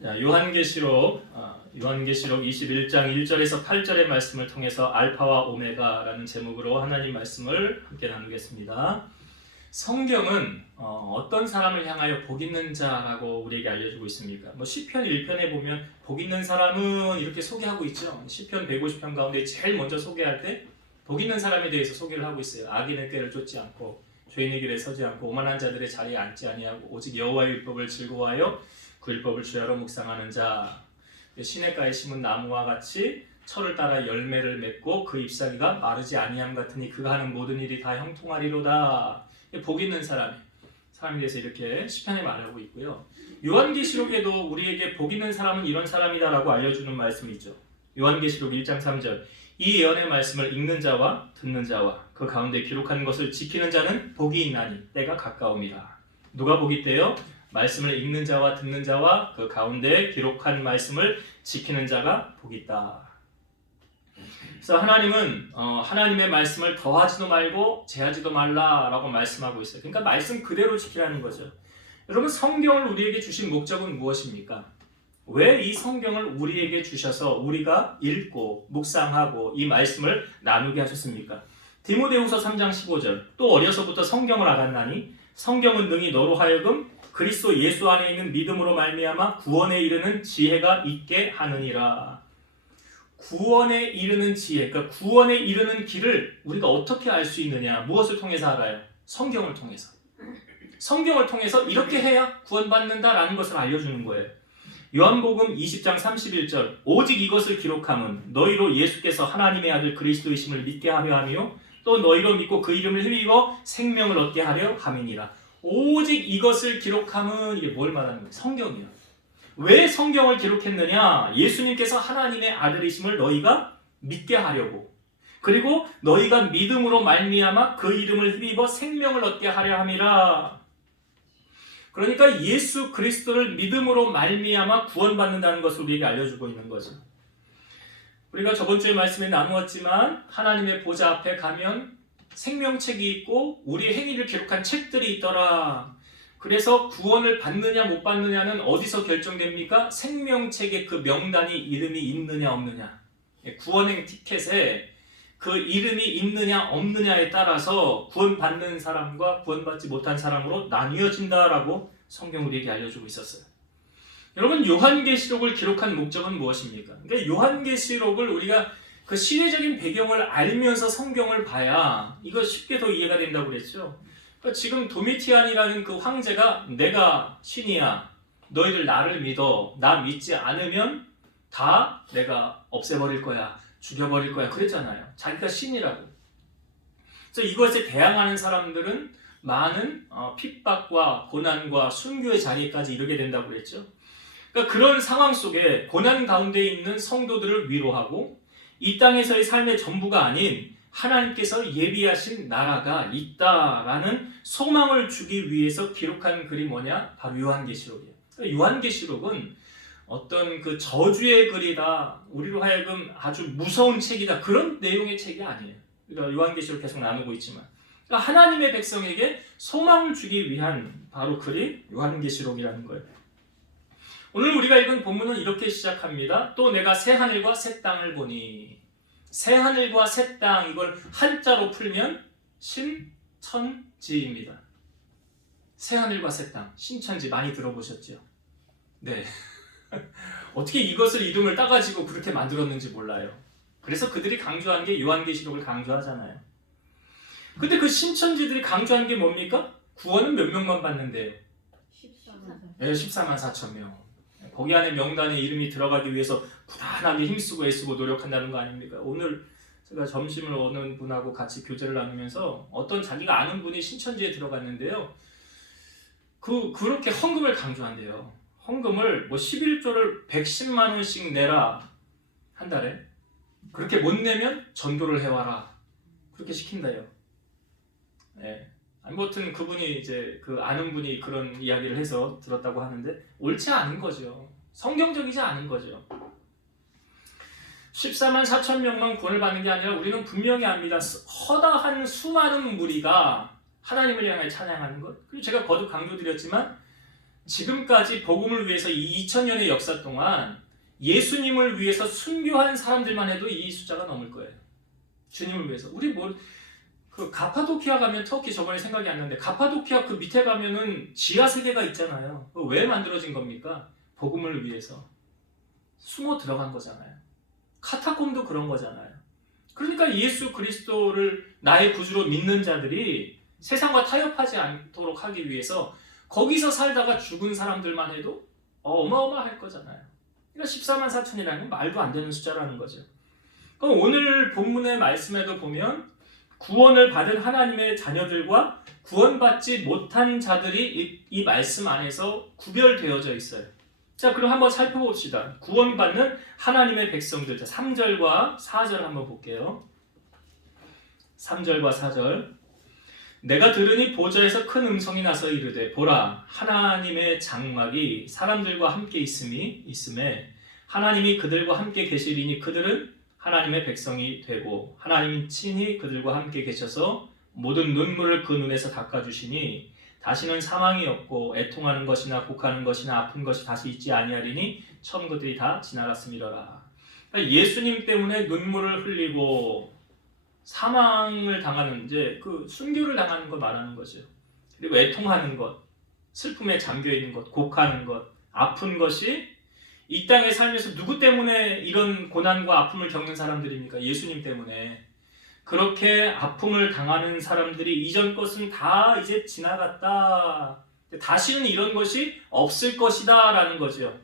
자, 요한계시록 21장 1절에서 8절의 말씀을 통해서 알파와 오메가라는 제목으로 하나님 말씀을 함께 나누겠습니다. 성경은 어떤 사람을 향하여 복 있는 자라고 우리에게 알려주고 있습니까? 시편 1편에 보면 복 있는 사람은 이렇게 소개하고 있죠. 시편 150편 가운데 제일 먼저 소개할 때 복 있는 사람에 대해서 소개를 하고 있어요. 악인의 꾀를 쫓지 않고 죄인의 길에 서지 않고 오만한 자들의 자리에 앉지 아니하고 오직 여호와의 율법을 즐거워하여 그 율법을 주야로 묵상하는 자, 시냇가에 심은 나무와 같이 철을 따라 열매를 맺고 그 잎사귀가 마르지 아니함 같으니 그가 하는 모든 일이 다 형통하리로다. 복 있는 사람에 대해서 이렇게 시편에 말하고 있고요. 요한계시록에도 우리에게 복 있는 사람은 이런 사람이다라고 알려주는 말씀이 있죠. 요한계시록 1장 3절 이 예언의 말씀을 읽는 자와 듣는 자와 그 가운데 기록한 것을 지키는 자는 복이 있나니 때가 가까움이라. 누가 복이 있대요? 말씀을 읽는 자와 듣는 자와 그 가운데 기록한 말씀을 지키는 자가 복이 있다. 그래서 하나님은 하나님의 말씀을 더하지도 말고 제하지도 말라라고 말씀하고 있어요. 그러니까 말씀 그대로 지키라는 거죠. 여러분, 성경을 우리에게 주신 목적은 무엇입니까? 왜 이 성경을 우리에게 주셔서 우리가 읽고 묵상하고 이 말씀을 나누게 하셨습니까? 디모데후서 3장 15절 또 어려서부터 성경을 알았나니 성경은 능히 너로 하여금 그리스도 예수 안에 있는 믿음으로 말미암아 구원에 이르는 지혜가 있게 하느니라. 구원에 이르는 지혜, 그러니까 구원에 이르는 길을 우리가 어떻게 알 수 있느냐? 무엇을 통해서 알아요? 성경을 통해서. 성경을 통해서 이렇게 해야 구원받는다라는 것을 알려주는 거예요. 요한복음 20장 31절 오직 이것을 기록함은 너희로 예수께서 하나님의 아들 그리스도이심을 믿게 하려 하며 또 너희로 믿고 그 이름을 힘입어 생명을 얻게 하려 함이니라. 오직 이것을 기록함은 이게 뭘 말하는 거예요? 성경이요. 왜 성경을 기록했느냐? 예수님께서 하나님의 아들이심을 너희가 믿게 하려고, 그리고 너희가 믿음으로 말미암아 그 이름을 힘입어 생명을 얻게 하려 함이라. 그러니까 예수 그리스도를 믿음으로 말미암아 구원받는다는 것을 우리에게 알려주고 있는 거죠. 우리가 저번 주에 말씀에 나누었지만 하나님의 보좌 앞에 가면 생명책이 있고 우리의 행위를 기록한 책들이 있더라. 그래서 구원을 받느냐 못 받느냐는 어디서 결정됩니까? 생명책에 그 명단이 이름이 있느냐 없느냐. 구원행 티켓에 그 이름이 있느냐 없느냐에 따라서 구원받는 사람과 구원받지 못한 사람으로 나뉘어진다라고 성경 우리에게 알려주고 있었어요. 여러분, 요한계시록을 기록한 목적은 무엇입니까? 그러니까 요한계시록을 우리가 그 시대적인 배경을 알면서 성경을 봐야 이거 쉽게 더 이해가 된다고 그랬죠. 그러니까 지금 도미티안이라는 그 황제가 내가 신이야, 너희들 나를 믿어, 나 믿지 않으면 다 내가 없애버릴 거야, 죽여버릴 거야 그랬잖아요. 자기가 신이라고. 그래서 이것에 대항하는 사람들은 많은 핍박과 고난과 순교의 자리까지 이르게 된다고 그랬죠. 그러니까 그런 상황 속에 고난 가운데 있는 성도들을 위로하고 이 땅에서의 삶의 전부가 아닌 하나님께서 예비하신 나라가 있다라는 소망을 주기 위해서 기록한 글이 뭐냐? 바로 요한계시록이에요. 그러니까 요한계시록은 어떤 그 저주의 글이다, 우리로 하여금 아주 무서운 책이다, 그런 내용의 책이 아니에요. 그러니까 요한계시록 계속 나누고 있지만, 그러니까 하나님의 백성에게 소망을 주기 위한 바로 글이 요한계시록이라는 거예요. 오늘 우리가 읽은 본문은 이렇게 시작합니다. 또 내가 새 하늘과 새 땅을 보니. 새 하늘과 새 땅, 이걸 한자로 풀면 신천지입니다. 새 하늘과 새 땅, 신천지 많이 들어보셨죠? 네. 어떻게 이것을 이름을 따가지고 그렇게 만들었는지 몰라요. 그래서 그들이 강조한 게 요한계시록을 강조하잖아요. 근데 그 신천지들이 강조한 게 뭡니까? 구원은 몇 명만 받는데요? 14만 4천 명. 거기 안에 명단에 이름이 들어가기 위해서 부단하게 힘쓰고 애쓰고 노력한다는 거 아닙니까? 오늘 제가 점심을 어느 분하고 같이 교제를 나누면서 어떤 자기가 아는 분이 신천지에 들어갔는데요. 그렇게 헌금을 강조한대요. 헌금을 11조를 110만 원씩 내라, 한 달에. 그렇게 못 내면 전도를 해와라, 그렇게 시킨다요. 네. 아무튼 그분이 이제 그 아는 분이 그런 이야기를 해서 들었다고 하는데 옳지 않은 거죠. 성경적이지 않은 거죠. 14만 4천 명만 구원을 받는 게 아니라 우리는 분명히 압니다. 허다한 수많은 무리가 하나님을 향해 찬양하는 것. 그리고 제가 거듭 강조드렸지만 지금까지 복음을 위해서 이 2000년의 역사 동안 예수님을 위해서 순교한 사람들만 해도 이 숫자가 넘을 거예요. 주님을 위해서. 우리 그 가파도키아 가면, 터키 저번에 생각이 안 나는데, 가파도키아 그 밑에 가면은 지하 세계가 있잖아요. 왜 만들어진 겁니까? 복음을 위해서. 숨어 들어간 거잖아요. 카타콤도 그런 거잖아요. 그러니까 예수 그리스도를 나의 구주로 믿는 자들이 세상과 타협하지 않도록 하기 위해서 거기서 살다가 죽은 사람들만 해도 어마어마할 거잖아요. 그러니까 14만 4천이라는 건 말도 안 되는 숫자라는 거죠. 그럼 오늘 본문의 말씀에도 보면 구원을 받은 하나님의 자녀들과 구원받지 못한 자들이 이 말씀 안에서 구별되어져 있어요. 자, 그럼 한번 살펴봅시다. 구원받는 하나님의 백성들. 자, 3절과 4절 한번 볼게요. 3절과 4절. 내가 들으니 보좌에서 큰 음성이 나서 이르되 보라 하나님의 장막이 사람들과 함께 있음에 하나님이 그들과 함께 계시리니 그들은 하나님의 백성이 되고 하나님이 친히 그들과 함께 계셔서 모든 눈물을 그 눈에서 닦아주시니 다시는 사망이 없고 애통하는 것이나 곡하는 것이나 아픈 것이 다시 있지 아니하리니 처음 것들이 다 지나갔음이로라. 그러니까 예수님 때문에 눈물을 흘리고 사망을 당하는, 이제 그 순교를 당하는 걸 말하는 거죠. 그리고 애통하는 것, 슬픔에 잠겨 있는 것, 곡하는 것, 아픈 것이 이 땅에 살면서 누구 때문에 이런 고난과 아픔을 겪는 사람들입니까? 예수님 때문에. 그렇게 아픔을 당하는 사람들이 이전 것은 다 이제 지나갔다. 다시는 이런 것이 없을 것이다 라는 거죠.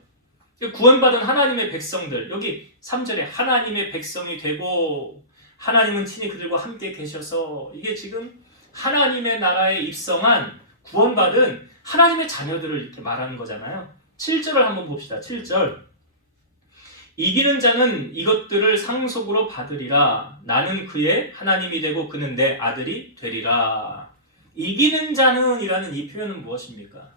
구원받은 하나님의 백성들, 여기 3절에 하나님의 백성이 되고 하나님은 친히 그들과 함께 계셔서, 이게 지금 하나님의 나라에 입성한 구원받은 하나님의 자녀들을 이렇게 말하는 거잖아요. 7절을 한번 봅시다. 7절. 이기는 자는 이것들을 상속으로 받으리라. 나는 그의 하나님이 되고 그는 내 아들이 되리라. 이기는 자는 이라는 이 표현은 무엇입니까?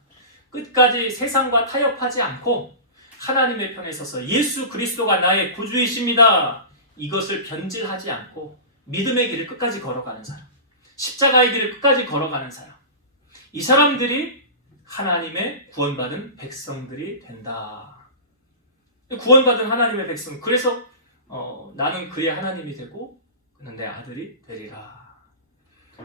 끝까지 세상과 타협하지 않고 하나님의 편에 서서 예수 그리스도가 나의 구주이십니다. 이것을 변질하지 않고 믿음의 길을 끝까지 걸어가는 사람, 십자가의 길을 끝까지 걸어가는 사람, 이 사람들이 하나님의 구원받은 백성들이 된다. 구원받은 하나님의 백성. 그래서 나는 그의 하나님이 되고 그는 내 아들이 되리라.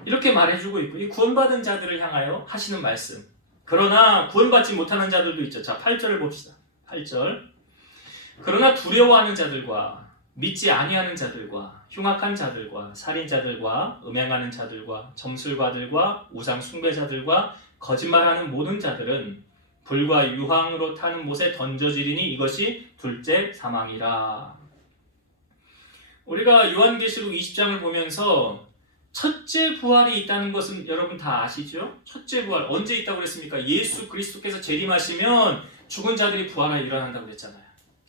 이렇게 말해주고 있고, 이 구원받은 자들을 향하여 하시는 말씀. 그러나 구원받지 못하는 자들도 있죠. 자, 8절을 봅시다. 8절. 그러나 두려워하는 자들과 믿지 아니하는 자들과 흉악한 자들과 살인자들과 음행하는 자들과 점술가들과 우상 숭배자들과 거짓말하는 모든 자들은 불과 유황으로 타는 못에 던져지리니 이것이 둘째 사망이라. 우리가 요한계시록 20장을 보면서 첫째 부활이 있다는 것은 여러분 다 아시죠? 첫째 부활 언제 있다고 그랬습니까? 예수 그리스도께서 재림하시면 죽은 자들이 부활하여 일어난다고 그랬잖아요.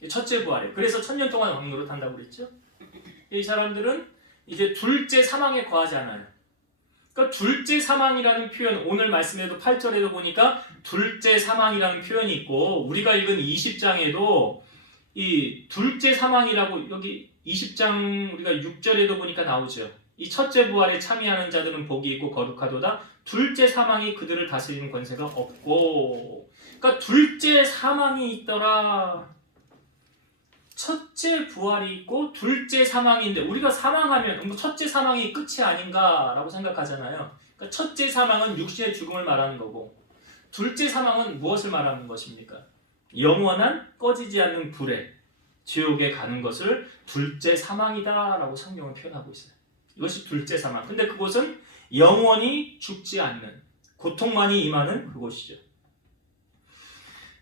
첫째 부활이에요. 그래서 1000년 동안 왕노릇 한다고 그랬죠? 이 사람들은 이제 둘째 사망에 거하지 않아요. 그러니까 둘째 사망이라는 표현, 오늘 말씀에도 8절에도 보니까 둘째 사망이라는 표현이 있고, 우리가 읽은 20장에도 이 둘째 사망이라고 여기 20장 우리가 6절에도 보니까 나오죠. 이 첫째 부활에 참여하는 자들은 복이 있고 거룩하도다. 둘째 사망이 그들을 다스리는 권세가 없고. 그러니까 둘째 사망이 있더라. 첫째 부활이 있고 둘째 사망인데, 우리가 사망하면 첫째 사망이 끝이 아닌가라고 생각하잖아요. 그러니까 첫째 사망은 육신의 죽음을 말하는 거고, 둘째 사망은 무엇을 말하는 것입니까? 영원한 꺼지지 않는 불에 지옥에 가는 것을 둘째 사망이다라고 성경은 표현하고 있어요. 이것이 둘째 사망. 근데 그곳은 영원히 죽지 않는, 고통만이 임하는 그곳이죠.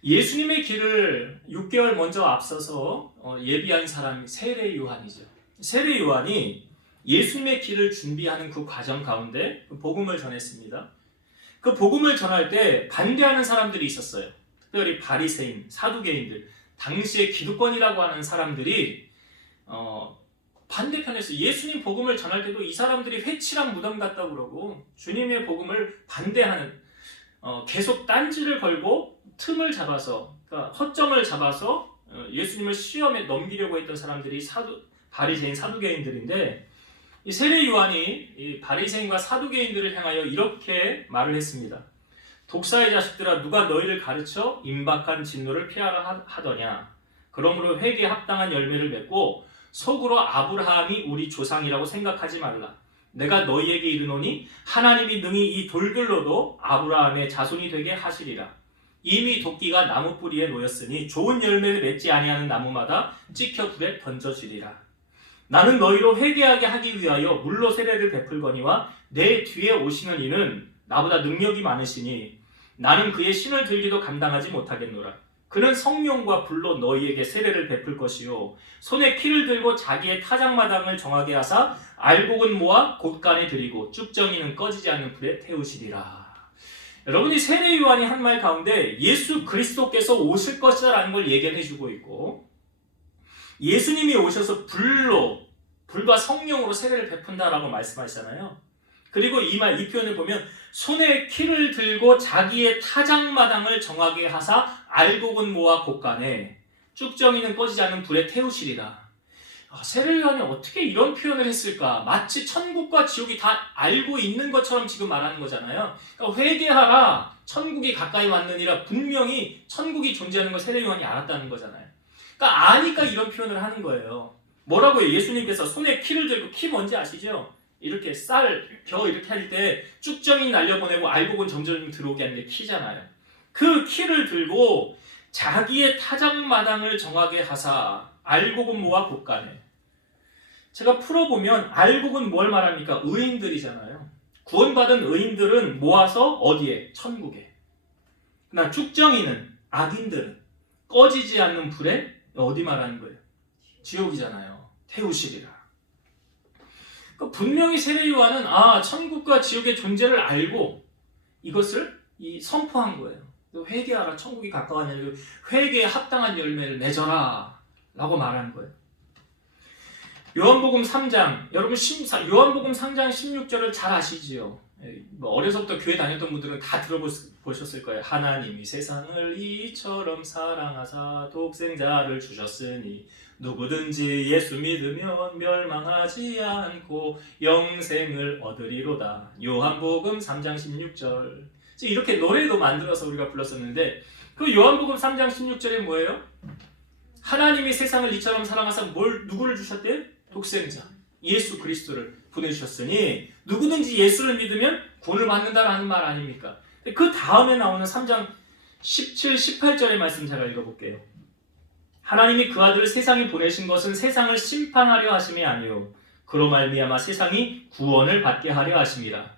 예수님의 길을 6개월 먼저 앞서서 예비한 사람이 세례 요한이죠. 세례 요한이 예수님의 길을 준비하는 그 과정 가운데 복음을 전했습니다. 그 복음을 전할 때 반대하는 사람들이 있었어요. 특별히 바리새인, 사두개인들, 당시의 기득권이라고 하는 사람들이 반대편에서 예수님 복음을 전할 때도 이 사람들이 회칠한 무덤 같다고 그러고 주님의 복음을 반대하는, 계속 딴지를 걸고 틈을 잡아서, 그러니까 허점을 잡아서 예수님을 시험에 넘기려고 했던 사람들이 바리새인, 사두개인들인데, 이 세례 요한이 이 바리새인과 사두개인들을 향하여 이렇게 말을 했습니다. 독사의 자식들아, 누가 너희를 가르쳐 임박한 진노를 피하라 하더냐. 그러므로 회개에 합당한 열매를 맺고 속으로 아브라함이 우리 조상이라고 생각하지 말라. 내가 너희에게 이르노니 하나님이 능히 이 돌들로도 아브라함의 자손이 되게 하시리라. 이미 도끼가 나무 뿌리에 놓였으니 좋은 열매를 맺지 아니하는 나무마다 찍혀 불에 던져지리라. 나는 너희로 회개하게 하기 위하여 물로 세례를 베풀거니와 내 뒤에 오시는 이는 나보다 능력이 많으시니 나는 그의 신을 들기도 감당하지 못하겠노라. 그는 성령과 불로 너희에게 세례를 베풀 것이요 손에 키를 들고 자기의 타작마당을 정하게 하사 알곡은 모아 곳간에 들이고 쭉정이는 꺼지지 않는 불에 태우시리라. 여러분이 세례 요한이 한 말 가운데 예수 그리스도께서 오실 것이라는 걸 예견해주고 있고, 예수님이 오셔서 불과 성령으로 세례를 베푼다라고 말씀하시잖아요. 그리고 이 표현을 보면 손에 키를 들고 자기의 타작마당을 정하게 하사 알곡은 모아 곳간에 쭉정이는 꺼지지 않는 불에 태우시리라. 세례 요한이 어떻게 이런 표현을 했을까? 마치 천국과 지옥이 다 알고 있는 것처럼 지금 말하는 거잖아요. 그러니까 회개하라, 천국이 가까이 왔느니라. 분명히 천국이 존재하는 걸 세례 요한이 알았다는 거잖아요. 그러니까 아니까 이런 표현을 하는 거예요. 뭐라고요? 예수님께서 손에 키를 들고, 키 뭔지 아시죠? 이렇게 벼 이렇게 할 때 쭉정이 날려보내고 알곡은 점점 들어오게 하는 게 키잖아요. 그 키를 들고 자기의 타작마당을 정하게 하사 알곡은 모아 곳간에. 제가 풀어보면 알곡은 뭘 말합니까? 의인들이잖아요. 구원받은 의인들은 모아서 어디에? 천국에. 그러나 쭉정이는, 악인들은 꺼지지 않는 불에 어디 말하는 거예요? 지옥이잖아요. 태우시리라. 그러니까 분명히 세례 요한은 천국과 지옥의 존재를 알고 이것을 선포한 거예요. 회개하라, 천국이 가까웠냐, 회개에 합당한 열매를 맺어라 라고 말하는 거예요. 요한복음 3장, 여러분 요한복음 3장 16절을 잘 아시지요? 어려서부터 교회 다녔던 분들은 다 들어보셨을 거예요. 하나님이 세상을 이처럼 사랑하사 독생자를 주셨으니 누구든지 예수 믿으면 멸망하지 않고 영생을 얻으리로다. 요한복음 3장 16절. 이렇게 노래도 만들어서 우리가 불렀었는데, 그 요한복음 3장 16절에 뭐예요? 하나님이 세상을 이처럼 사랑하사 누구를 주셨대요? 독생자 예수 그리스도를 보내주셨으니 누구든지 예수를 믿으면 구원을 받는다라는 말 아닙니까? 그 다음에 나오는 3장 17, 18절의 말씀 제가 읽어볼게요. 하나님이 그 아들을 세상에 보내신 것은 세상을 심판하려 하심이 아니요 그로 말미암아 세상이 구원을 받게 하려 하심이라.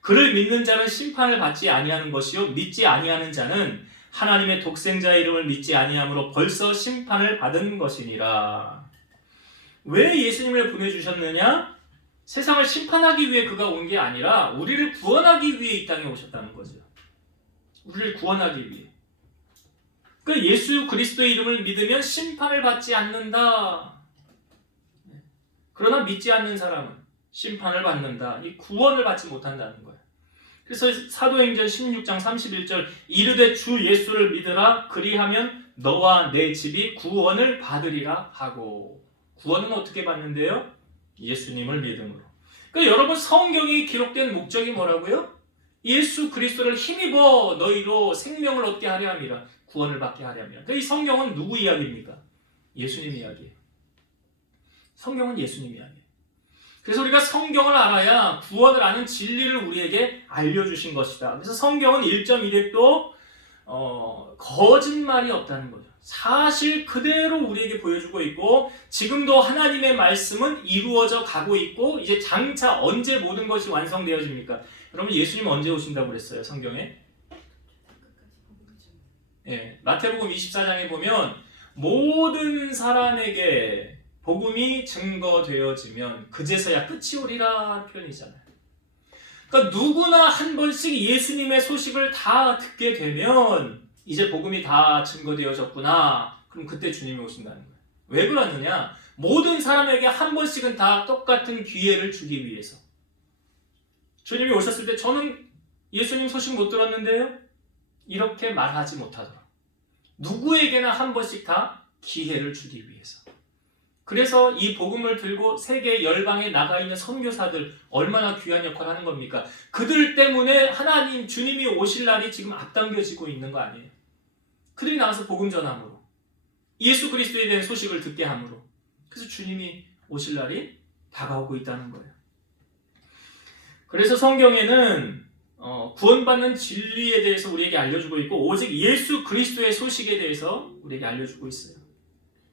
그를 믿는 자는 심판을 받지 아니하는 것이요 믿지 아니하는 자는 하나님의 독생자의 이름을 믿지 아니함으로 벌써 심판을 받은 것이니라. 왜 예수님을 보내주셨느냐? 세상을 심판하기 위해 그가 온 게 아니라 우리를 구원하기 위해 이 땅에 오셨다는 거죠. 우리를 구원하기 위해. 그러니까 예수 그리스도의 이름을 믿으면 심판을 받지 않는다. 그러나 믿지 않는 사람은 심판을 받는다. 이 구원을 받지 못한다는 거예요. 그래서 사도행전 16장 31절 이르되 주 예수를 믿으라 그리하면 너와 내 집이 구원을 받으리라 하고. 구원은 어떻게 받는데요? 예수님을 믿음으로. 그러니까 여러분 성경이 기록된 목적이 뭐라고요? 예수 그리스도를 힘입어 너희로 생명을 얻게 하려 함이라. 구원을 받게 하려 함이라. 그러니까 이 성경은 누구 이야기입니까? 예수님 이야기예요. 성경은 예수님 이야기예요. 그래서 우리가 성경을 알아야 구원을 아는 진리를 우리에게 알려주신 것이다. 그래서 성경은 1.1핵도 거짓말이 없다는 거죠. 사실 그대로 우리에게 보여주고 있고 지금도 하나님의 말씀은 이루어져 가고 있고 이제 장차 언제 모든 것이 완성되어집니까? 여러분 예수님 언제 오신다고 그랬어요? 성경에? 마태복음 24장에 보면 모든 사람에게 복음이 증거되어지면 그제서야 끝이 오리라 표현이잖아요. 그러니까 누구나 한 번씩 예수님의 소식을 다 듣게 되면 이제 복음이 다 증거되어졌구나. 그럼 그때 주님이 오신다는 거예요. 왜 그러느냐? 모든 사람에게 한 번씩은 다 똑같은 기회를 주기 위해서. 주님이 오셨을 때 저는 예수님 소식 못 들었는데요? 이렇게 말하지 못하도록. 누구에게나 한 번씩 다 기회를 주기 위해서. 그래서 이 복음을 들고 세계 열방에 나가 있는 선교사들 얼마나 귀한 역할을 하는 겁니까? 그들 때문에 하나님 주님이 오실 날이 지금 앞당겨지고 있는 거 아니에요? 그들이 나가서 복음 전함으로 예수 그리스도에 대한 소식을 듣게 함으로 그래서 주님이 오실 날이 다가오고 있다는 거예요. 그래서 성경에는 구원받는 진리에 대해서 우리에게 알려주고 있고 오직 예수 그리스도의 소식에 대해서 우리에게 알려주고 있어요.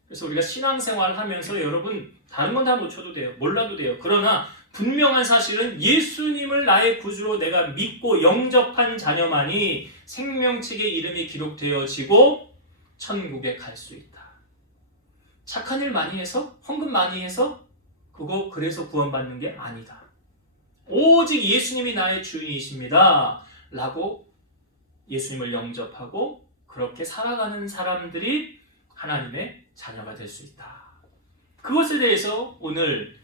그래서 우리가 신앙생활을 하면서 여러분 다른 건 다 놓쳐도 돼요. 몰라도 돼요. 그러나 분명한 사실은 예수님을 나의 구주로 내가 믿고 영접한 자녀만이 생명책의 이름이 기록되어지고 천국에 갈 수 있다. 착한 일 많이 해서 헌금 많이 해서 그거 그래서 구원받는 게 아니다. 오직 예수님이 나의 주인이십니다 라고 예수님을 영접하고 그렇게 살아가는 사람들이 하나님의 자녀가 될 수 있다. 그것에 대해서 오늘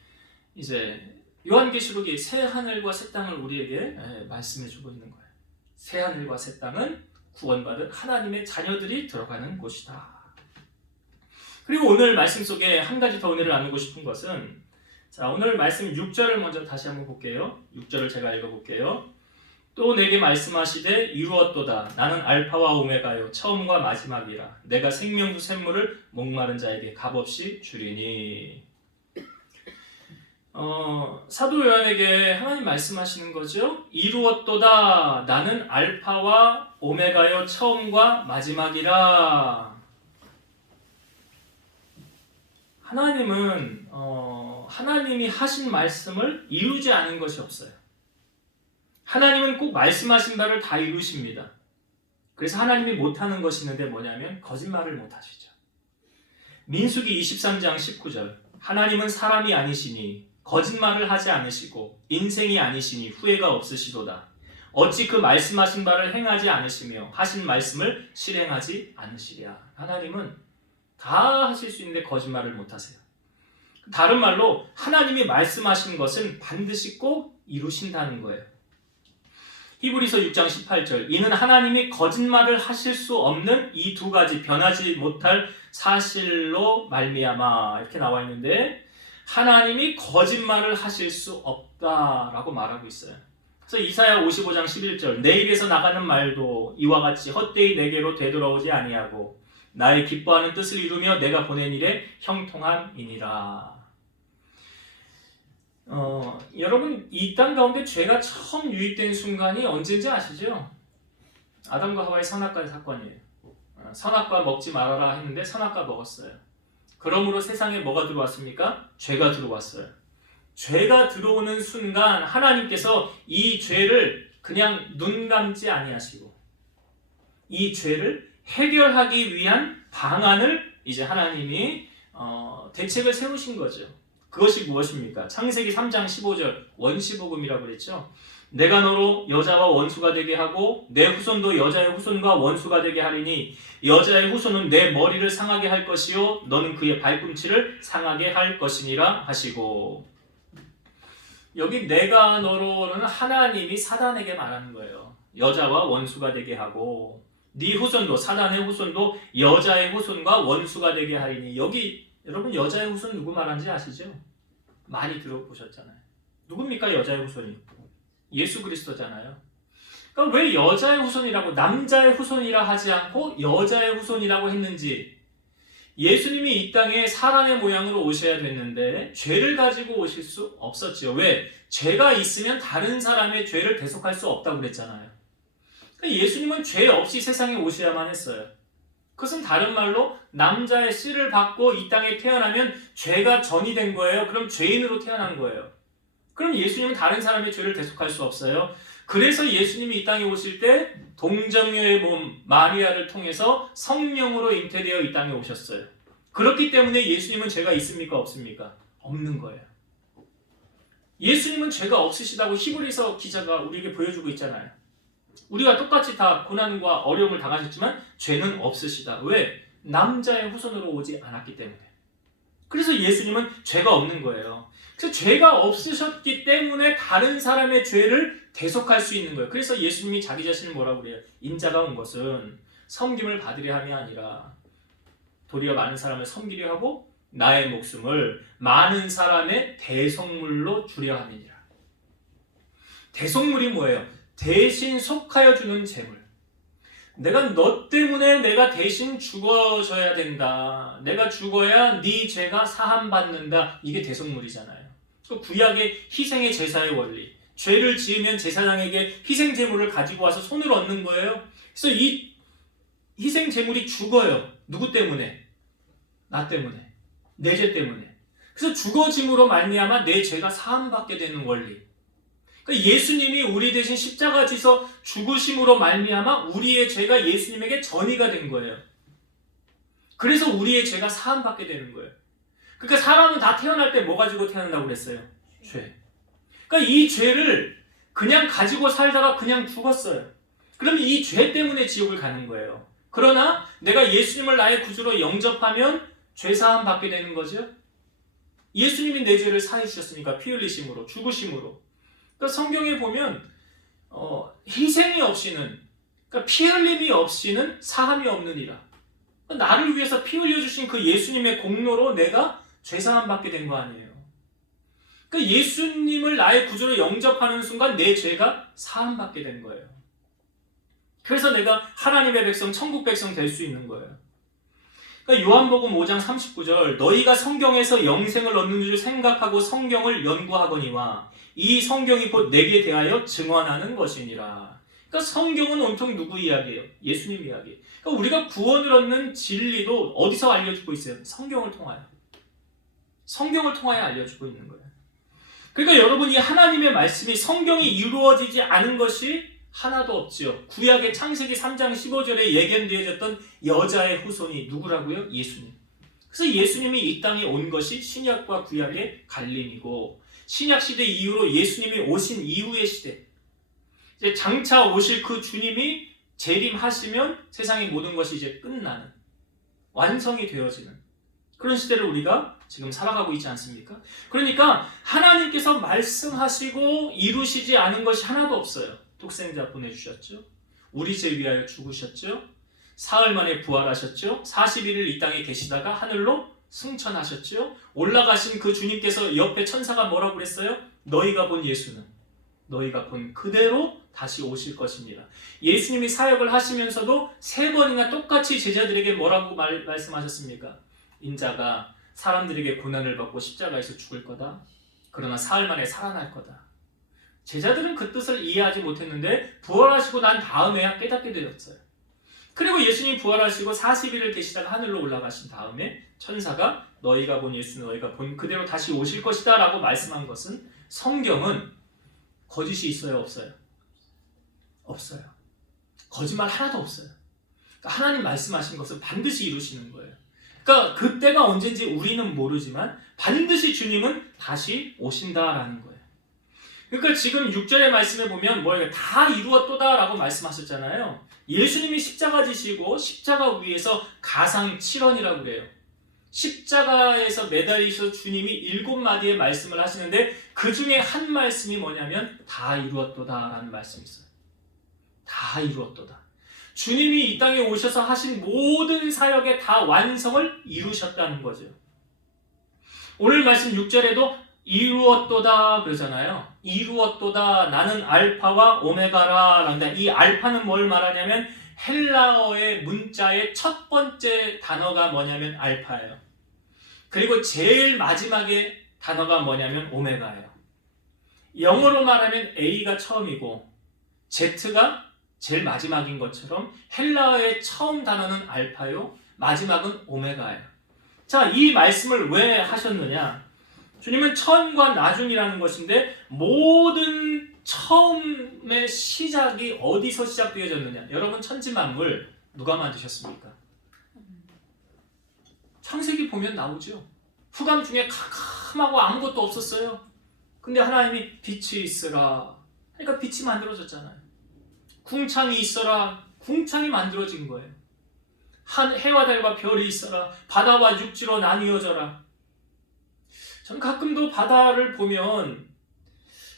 이제 요한계시록이 새 하늘과 새 땅을 우리에게 말씀해 주고 있는 거예요. 새 하늘과 새 땅은 구원받은 하나님의 자녀들이 들어가는 곳이다. 그리고 오늘 말씀 속에 한 가지 더 은혜를 나누고 싶은 것은 자, 오늘 말씀 6절을 먼저 다시 한번 볼게요. 6절을 제가 읽어볼게요. 또 내게 말씀하시되 이루었도다. 나는 알파와 오메가요 처음과 마지막이라. 내가 생명수 샘물을 목마른 자에게 값없이 주리니. 사도 요한에게 하나님 말씀하시는 거죠. 이루었도다. 나는 알파와 오메가요 처음과 마지막이라. 하나님은 하나님이 하신 말씀을 이루지 않은 것이 없어요. 하나님은 꼭 말씀하신 바를 다 이루십니다. 그래서 하나님이 못하는 것이 있는데 뭐냐면 거짓말을 못하시죠. 민수기 23장 19절 하나님은 사람이 아니시니 거짓말을 하지 않으시고 인생이 아니시니 후회가 없으시도다. 어찌 그 말씀하신 바를 행하지 않으시며 하신 말씀을 실행하지 않으시랴. 하나님은 다 하실 수 있는데 거짓말을 못하세요. 다른 말로 하나님이 말씀하신 것은 반드시 꼭 이루신다는 거예요. 히브리서 6장 18절 이는 하나님이 거짓말을 하실 수 없는 이 두 가지 변하지 못할 사실로 말미암아 이렇게 나와 있는데 하나님이 거짓말을 하실 수 없다라고 말하고 있어요. 그래서 이사야 55장 11절 내 입에서 나가는 말도 이와 같이 헛되이 내게로 되돌아오지 아니하고 나의 기뻐하는 뜻을 이루며 내가 보낸 일에 형통함이니라. 여러분 이 땅 가운데 죄가 처음 유입된 순간이 언제인지 아시죠? 아담과 하와의 선악과 사건이에요. 선악과 먹지 말아라 했는데 선악과 먹었어요. 그러므로 세상에 뭐가 들어왔습니까? 죄가 들어왔어요. 죄가 들어오는 순간 하나님께서 이 죄를 그냥 눈 감지 아니하시고 이 죄를 해결하기 위한 방안을 이제 하나님이 대책을 세우신 거죠. 그것이 무엇입니까? 창세기 3장 15절 원시복음이라고 그랬죠. 내가 너로 여자와 원수가 되게 하고 내 후손도 여자의 후손과 원수가 되게 하리니 여자의 후손은 내 머리를 상하게 할 것이요 너는 그의 발꿈치를 상하게 할 것이니라 하시고 여기 내가 너로는 하나님이 사단에게 말하는 거예요. 여자와 원수가 되게 하고 네 후손도 사단의 후손도 여자의 후손과 원수가 되게 하리니 여기 여러분 여자의 후손 누구 말하는지 아시죠? 많이 들어보셨잖아요. 누굽니까 여자의 후손이? 예수 그리스도잖아요. 그러니까 왜 여자의 후손이라고 남자의 후손이라 하지 않고 여자의 후손이라고 했는지 예수님이 이 땅에 사람의 모양으로 오셔야 됐는데 죄를 가지고 오실 수 없었죠. 왜? 죄가 있으면 다른 사람의 죄를 대속할 수 없다고 그랬잖아요. 그러니까 예수님은 죄 없이 세상에 오셔야만 했어요. 그것은 다른 말로 남자의 씨를 받고 이 땅에 태어나면 죄가 전이 된 거예요. 그럼 죄인으로 태어난 거예요. 그럼 예수님은 다른 사람의 죄를 대속할 수 없어요. 그래서 예수님이 이 땅에 오실 때 동정녀의 몸 마리아를 통해서 성령으로 잉태되어 이 땅에 오셨어요. 그렇기 때문에 예수님은 죄가 있습니까? 없습니까? 없는 거예요. 예수님은 죄가 없으시다고 히브리서 기자가 우리에게 보여주고 있잖아요. 우리가 똑같이 다 고난과 어려움을 당하셨지만 죄는 없으시다. 왜? 남자의 후손으로 오지 않았기 때문에. 그래서 예수님은 죄가 없는 거예요. 그래서 죄가 없으셨기 때문에 다른 사람의 죄를 대속할 수 있는 거예요. 그래서 예수님이 자기 자신을 뭐라고 그래요? 인자가 온 것은 섬김을 받으려 함이 아니라 도리어 많은 사람을 섬기려 하고 나의 목숨을 많은 사람의 대속물로 주려 함이니라. 대속물이 뭐예요? 대신 속하여 주는 재물. 내가 너 때문에 내가 대신 죽어져야 된다. 내가 죽어야 네 죄가 사함받는다. 이게 대속물이잖아요. 구약의 희생의 제사의 원리. 죄를 지으면 제사장에게 희생 제물을 가지고 와서 손을 얹는 거예요. 그래서 이 희생 제물이 죽어요. 누구 때문에? 나 때문에. 내 죄 때문에. 그래서 죽어짐으로 말미암아 내 죄가 사함받게 되는 원리. 그러니까 예수님이 우리 대신 십자가 지서 죽으심으로 말미암아 우리의 죄가 예수님에게 전이가 된 거예요. 그래서 우리의 죄가 사함받게 되는 거예요. 그러니까 사람은 다 태어날 때 뭐 가지고 태어난다고 그랬어요? 죄. 그러니까 이 죄를 그냥 가지고 살다가 그냥 죽었어요. 그러면 이 죄 때문에 지옥을 가는 거예요. 그러나 내가 예수님을 나의 구주로 영접하면 죄 사함 받게 되는 거죠. 예수님이 내 죄를 사해 주셨으니까 피 흘리심으로, 죽으심으로. 그러니까 성경에 보면 희생이 없이는, 그러니까 피 흘림이 없이는 사함이 없느니라. 그러니까 나를 위해서 피 흘려주신 그 예수님의 공로로 내가 죄 사함 받게 된 거 아니에요. 그러니까 예수님을 나의 구주로 영접하는 순간 내 죄가 사함 받게 된 거예요. 그래서 내가 하나님의 백성, 천국 백성 될 수 있는 거예요. 그러니까 요한복음 5장 39절 너희가 성경에서 영생을 얻는 줄 생각하고 성경을 연구하거니와 이 성경이 곧 내게 대하여 증언하는 것이니라. 그러니까 성경은 온통 누구 이야기예요? 예수님 이야기. 그러니까 우리가 구원을 얻는 진리도 어디서 알려주고 있어요? 성경을 통하여. 성경을 통하여 알려주고 있는 거예요. 그러니까 여러분 이 하나님의 말씀이 성경이 이루어지지 않은 것이 하나도 없지요. 구약의 창세기 3장 15절에 예견되어졌던 여자의 후손이 누구라고요? 예수님. 그래서 예수님이 이 땅에 온 것이 신약과 구약의 갈림이고 신약 시대 이후로 예수님이 오신 이후의 시대, 이제 장차 오실 그 주님이 재림하시면 세상의 모든 것이 이제 끝나는, 완성이 되어지는 그런 시대를 우리가 지금 살아가고 있지 않습니까? 그러니까 하나님께서 말씀하시고 이루시지 않은 것이 하나도 없어요. 독생자 보내주셨죠. 우리 죄 위하여 죽으셨죠. 사흘 만에 부활하셨죠. 40일을 이 땅에 계시다가 하늘로 승천하셨죠. 올라가신 그 주님께서 옆에 천사가 뭐라고 그랬어요? 너희가 본 예수는 너희가 본 그대로 다시 오실 것입니다. 예수님이 사역을 하시면서도 3번이나 똑같이 제자들에게 뭐라고 말씀하셨습니까? 인자가 사람들에게 고난을 받고 십자가에서 죽을 거다. 그러나 사흘 만에 살아날 거다. 제자들은 그 뜻을 이해하지 못했는데 부활하시고 난 다음에야 깨닫게 되었어요. 그리고 예수님이 부활하시고 40일을 계시다가 하늘로 올라가신 다음에 천사가 너희가 본 예수는 너희가 본 그대로 다시 오실 것이다 라고 말씀한 것은 성경은 거짓이 있어요? 없어요? 없어요. 거짓말 하나도 없어요. 그러니까 하나님 말씀하신 것을 반드시 이루시는 거예요. 그러니까 그때가 언제인지 우리는 모르지만 반드시 주님은 다시 오신다라는 거예요. 그러니까 지금 6절의 말씀에 보면 뭐예요? 다 이루었도다 라고 말씀하셨잖아요. 예수님이 십자가 지시고 십자가 위에서 가상 7원이라고 그래요. 십자가에서 매달리셔서 주님이 7마디의 말씀을 하시는데 그 중에 한 말씀이 뭐냐면 다 이루었도다 라는 말씀이 있어요. 다 이루었도다. 주님이 이 땅에 오셔서 하신 모든 사역의 다 완성을 이루셨다는 거죠. 오늘 말씀 6절에도 이루었도다 그러잖아요. 이루었도다. 나는 알파와 오메가라. 라는데 이 알파는 뭘 말하냐면 헬라어의 문자의 첫 번째 단어가 뭐냐면 알파예요. 그리고 제일 마지막에 단어가 뭐냐면 오메가예요. 영어로 말하면 A가 처음이고 Z가 제일 마지막인 것처럼 헬라어의 처음 단어는 알파요, 마지막은 오메가예요. 자, 이 말씀을 왜 하셨느냐? 주님은 처음과 나중이라는 것인데 모든 처음의 시작이 어디서 시작되어졌느냐? 여러분 천지만물 누가 만드셨습니까? 창세기 보면 나오죠. 흑암 중에 캄캄하고 아무것도 없었어요. 근데 하나님이 빛이 있으라. 그러니까 빛이 만들어졌잖아요. 궁창이 있어라. 궁창이 만들어진 거예요. 해와 달과 별이 있어라. 바다와 육지로 나뉘어져라. 저는 가끔도 바다를 보면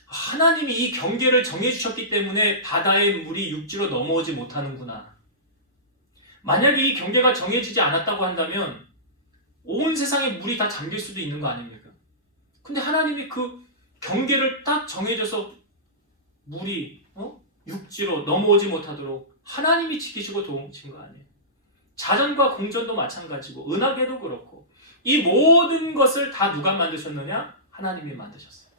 하나님이 이 경계를 정해주셨기 때문에 바다의 물이 육지로 넘어오지 못하는구나. 만약에 이 경계가 정해지지 않았다고 한다면 온 세상에 물이 다 잠길 수도 있는 거 아닙니까? 근데 하나님이 그 경계를 딱 정해줘서 물이 육지로 넘어오지 못하도록 하나님이 지키시고 도우신 거 아니에요. 자전과 공전도 마찬가지고 은하계도 그렇고 이 모든 것을 다 누가 만드셨느냐? 하나님이 만드셨어요.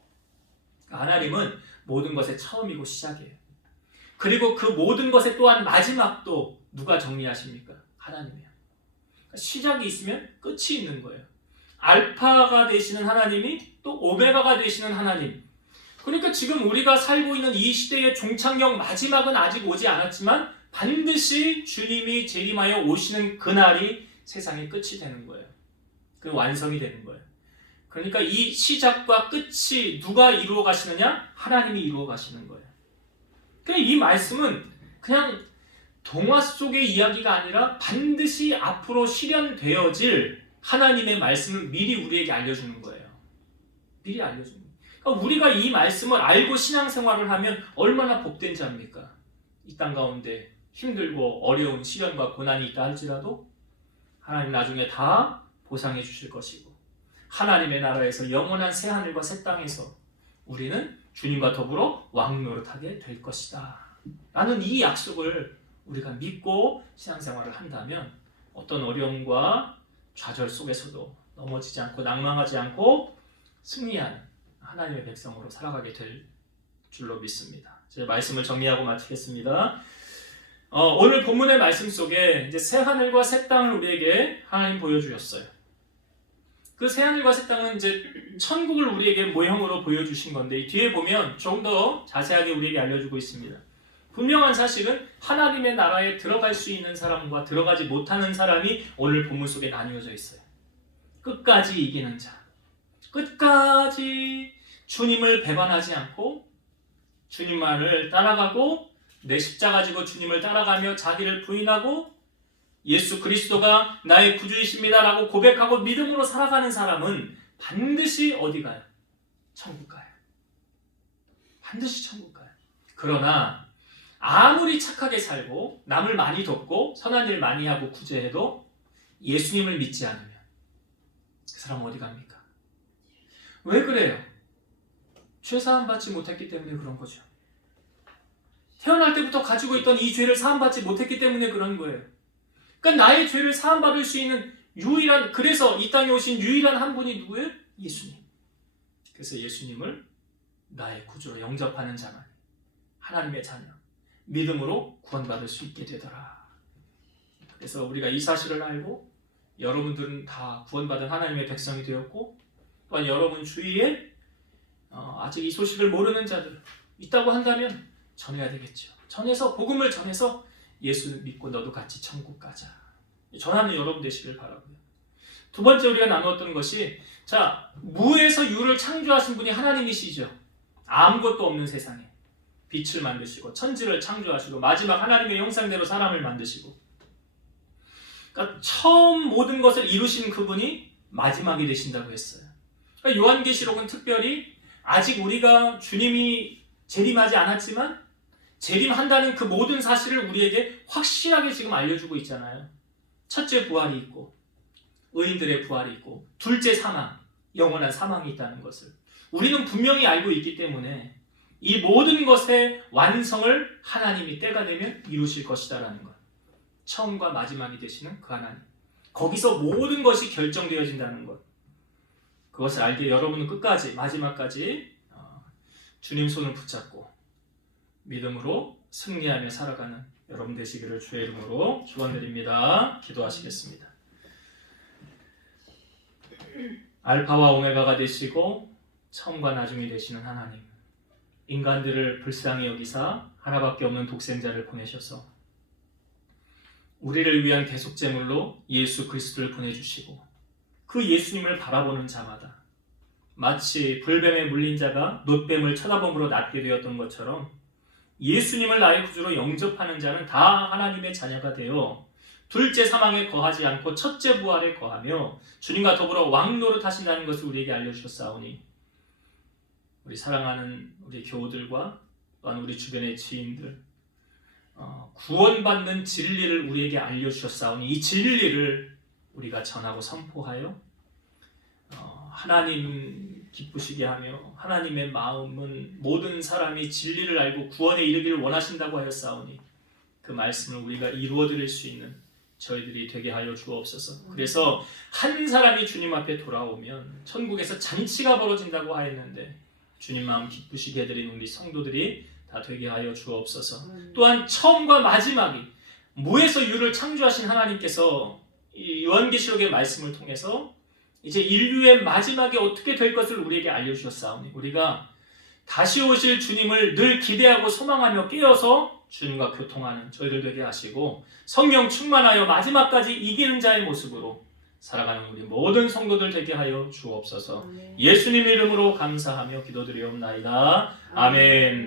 하나님은 모든 것의 처음이고 시작이에요. 그리고 그 모든 것의 또한 마지막도 누가 정리하십니까? 하나님이에요. 그러니까 시작이 있으면 끝이 있는 거예요. 알파가 되시는 하나님이 또 오메가가 되시는 하나님. 그러니까 지금 우리가 살고 있는 이 시대의 종착역 마지막은 아직 오지 않았지만 반드시 주님이 재림하여 오시는 그날이 세상의 끝이 되는 거예요. 그 완성이 되는 거예요. 그러니까 이 시작과 끝이 누가 이루어 가시느냐? 하나님이 이루어 가시는 거예요. 그러니까 이 말씀은 그냥 동화 속의 이야기가 아니라 반드시 앞으로 실현되어질 하나님의 말씀을 미리 우리에게 알려주는 거예요. 미리 알려주는 거예요. 그러니까 우리가 이 말씀을 알고 신앙생활을 하면 얼마나 복된 자입니까? 이 땅 가운데 힘들고 어려운 시련과 고난이 있다 할지라도 하나님 나중에 다 보상해 주실 것이고 하나님의 나라에서 영원한 새하늘과 새 땅에서 우리는 주님과 더불어 왕노릇하게 될 것이다 라는 이 약속을 우리가 믿고 신앙생활을 한다면 어떤 어려움과 좌절 속에서도 넘어지지 않고 낭망하지 않고 승리하는 하나님의 백성으로 살아가게 될 줄로 믿습니다. 제 말씀을 정리하고 마치겠습니다. 오늘 본문의 말씀 속에 이제 새 하늘과 새 땅을 우리에게 하나님 보여주셨어요. 그 새 하늘과 새 땅은 이제 천국을 우리에게 모형으로 보여주신 건데 이 뒤에 보면 좀 더 자세하게 우리에게 알려주고 있습니다. 분명한 사실은 하나님의 나라에 들어갈 수 있는 사람과 들어가지 못하는 사람이 오늘 본문 속에 나뉘어져 있어요. 끝까지 이기는 자, 끝까지 주님을 배반하지 않고 주님만을 따라가고 내 십자가 지고 주님을 따라가며 자기를 부인하고 예수 그리스도가 나의 구주이십니다 라고 고백하고 믿음으로 살아가는 사람은 반드시 어디 가요? 천국 가요. 반드시 천국 가요. 그러나 아무리 착하게 살고 남을 많이 돕고 선한 일 많이 하고 구제해도 예수님을 믿지 않으면 그 사람은 어디 갑니까? 왜 그래요? 죄사함 받지 못했기 때문에 그런 거죠. 태어날 때부터 가지고 있던 이 죄를 사함받지 못했기 때문에 그런 거예요. 그러니까 나의 죄를 사함받을 수 있는 유일한, 그래서 이 땅에 오신 유일한 한 분이 누구예요? 예수님. 그래서 예수님을 나의 구주로 영접하는 자만 하나님의 자녀, 믿음으로 구원받을 수 있게 되더라. 그래서 우리가 이 사실을 알고 여러분들은 다 구원받은 하나님의 백성이 되었고 또한 여러분 주위에 아직 이 소식을 모르는 자들 있다고 한다면 전해야 되겠죠. 전해서 복음을 전해서 예수 믿고 너도 같이 천국 가자. 전하는 여러분 되시길 바라고요. 두 번째 우리가 나누었던 것이 무에서 유를 창조하신 분이 하나님이시죠. 아무것도 없는 세상에 빛을 만드시고 천지를 창조하시고 마지막 하나님의 형상대로 사람을 만드시고 그러니까 처음 모든 것을 이루신 그분이 마지막이 되신다고 했어요. 그러니까 요한계시록은 특별히 아직 우리가 주님이 재림하지 않았지만 재림한다는 그 모든 사실을 우리에게 확실하게 지금 알려주고 있잖아요. 첫째 부활이 있고 의인들의 부활이 있고 둘째 사망, 영원한 사망이 있다는 것을 우리는 분명히 알고 있기 때문에 이 모든 것의 완성을 하나님이 때가 되면 이루실 것이다라는 것. 처음과 마지막이 되시는 그 하나님. 거기서 모든 것이 결정되어진다는 것. 그것을 알기에 여러분은 끝까지 마지막까지 주님 손을 붙잡고 믿음으로 승리하며 살아가는 여러분 되시기를 주의 이름으로 축원드립니다. 기도하시겠습니다. 알파와 오메가가 되시고 처음과 나중이 되시는 하나님, 인간들을 불쌍히 여기사 하나밖에 없는 독생자를 보내셔서 우리를 위한 대속제물로 예수 그리스도를 보내주시고 그 예수님을 바라보는 자마다 마치 불뱀에 물린 자가 놋뱀을 쳐다봄으로 낫게 되었던 것처럼 예수님을 나의 구주로 영접하는 자는 다 하나님의 자녀가 되어 둘째 사망에 거하지 않고 첫째 부활에 거하며 주님과 더불어 왕노릇 하신다는 것을 우리에게 알려주셨사오니 우리 사랑하는 우리 교우들과 또한 우리 주변의 지인들 구원받는 진리를 우리에게 알려주셨사오니 이 진리를 우리가 전하고 선포하여 하나님 기쁘시게 하며 하나님의 마음은 모든 사람이 진리를 알고 구원에 이르기를 원하신다고 하였사오니 그 말씀을 우리가 이루어드릴 수 있는 저희들이 되게 하여 주옵소서. 그래서 한 사람이 주님 앞에 돌아오면 천국에서 잔치가 벌어진다고 하였는데 주님 마음 기쁘시게 해드린 우리 성도들이 다 되게 하여 주옵소서. 또한 처음과 마지막이 무에서 유를 창조하신 하나님께서 이 요한계시록의 말씀을 통해서 이제 인류의 마지막이 어떻게 될 것을 우리에게 알려주셨사오니 우리가 다시 오실 주님을 늘 기대하고 소망하며 깨어서 주님과 교통하는 저희들 되게 하시고 성령 충만하여 마지막까지 이기는 자의 모습으로 살아가는 우리 모든 성도들 되게 하여 주옵소서. 예수님 이름으로 감사하며 기도드리옵나이다. 아멘.